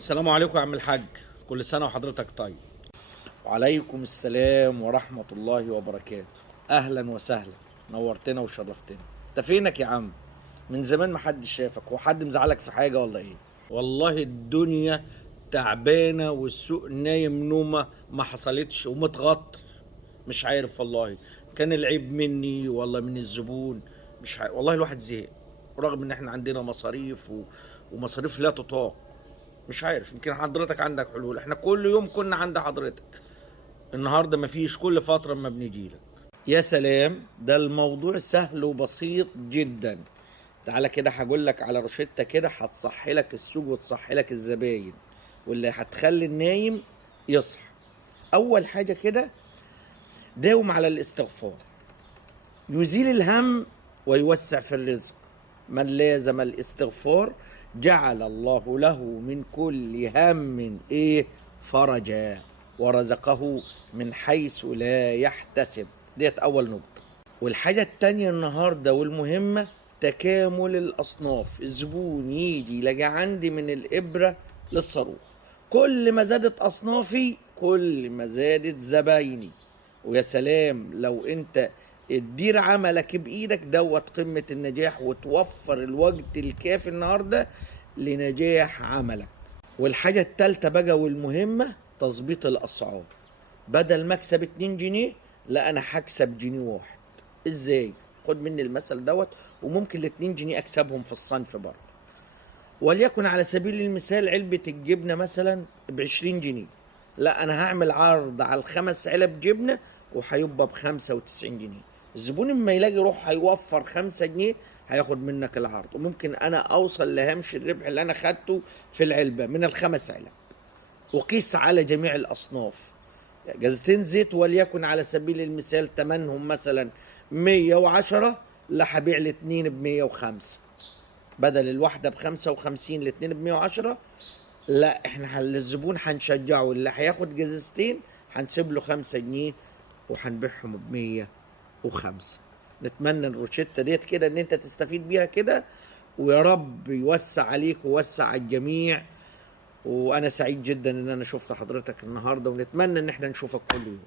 السلام عليكم يا عم الحاج. كل سنة وحضرتك طيب. وعليكم السلام ورحمة الله وبركاته. أهلا وسهلا، نورتنا وشرفتنا. انت فينك يا عم؟ من زمان ما حد شافك. هو حد مزعلك في حاجة ولا ايه؟ والله الدنيا تعبانة والسوق نايم نومة ما حصلتش ومتغطر. مش عارف والله، كان العيب مني والله من الزبون. مش عارف والله، الواحد زهق رغم ان احنا عندنا مصاريف ومصاريف لا تطاق. مش عارف، يمكن حضرتك عندك حلول. احنا كل يوم كنا عند حضرتك، النهارده مفيش. كل فتره اما بنجيلك. يا سلام، ده الموضوع سهل وبسيط جدا. تعالى كده هقول لك على روشته كده هتصحي لك السوق وتصحي لك الزباين، واللي هتخلي النايم يصحى. اول حاجه كده، داوم على الاستغفار. يزيل الهم ويوسع في الرزق. من لازم الاستغفار جعل الله له من كل هم فرجا، ورزقه من حيث لا يحتسب. ديت اول نقطة. والحاجة التانية النهاردة والمهمة، تكامل الاصناف. الزبون يجي يلاقي عندي من الابرة للصاروخ. كل ما زادت اصنافي كل ما زادت زبايني. ويا سلام لو انت تدير عملك بايدك، دوت قمة النجاح، وتوفر الوقت الكافي النهاردة لنجاح عملك. والحاجة التالتة بقى والمهمة، تظبيط الاسعار. بدل ما اكسب 2 جنيه، لا انا هكسب جنيه واحد. ازاي؟ خد مني المثل دوت، وممكن ال 2 جنيه اكسبهم في الصنف برضه. وليكن على سبيل المثال علبة الجبنة مثلا ب20 جنيه، لا أنا هعمل عرض على ال5 علب جبنة وهيبقى ب95 جنيه. الزبون اما يلاقي روح هيوفر 5 جنيه هياخد منك العرض، وممكن أنا أوصل لهامش الربح اللي أنا خدته في العلبة من ال5 علب. وقيس على جميع الأصناف. جازتين زيت وليكن على سبيل المثال تمنهم مثلا 110، لا هبيع الاتنين ب105. بدل الواحدة ب55 الاتنين ب110. لا احنا الزبون هنشجعه، اللي هياخد جزازتين هنسيب له 5 جنيه وهنبيعهم ب105. نتمنى الروشتة ديت كده ان انت تستفيد بيها كده، ويا رب يوسع عليك ويوسع على الجميع. وانا سعيد جدا ان انا شفت حضرتك النهارده، ونتمنى ان احنا نشوفك كل يوم.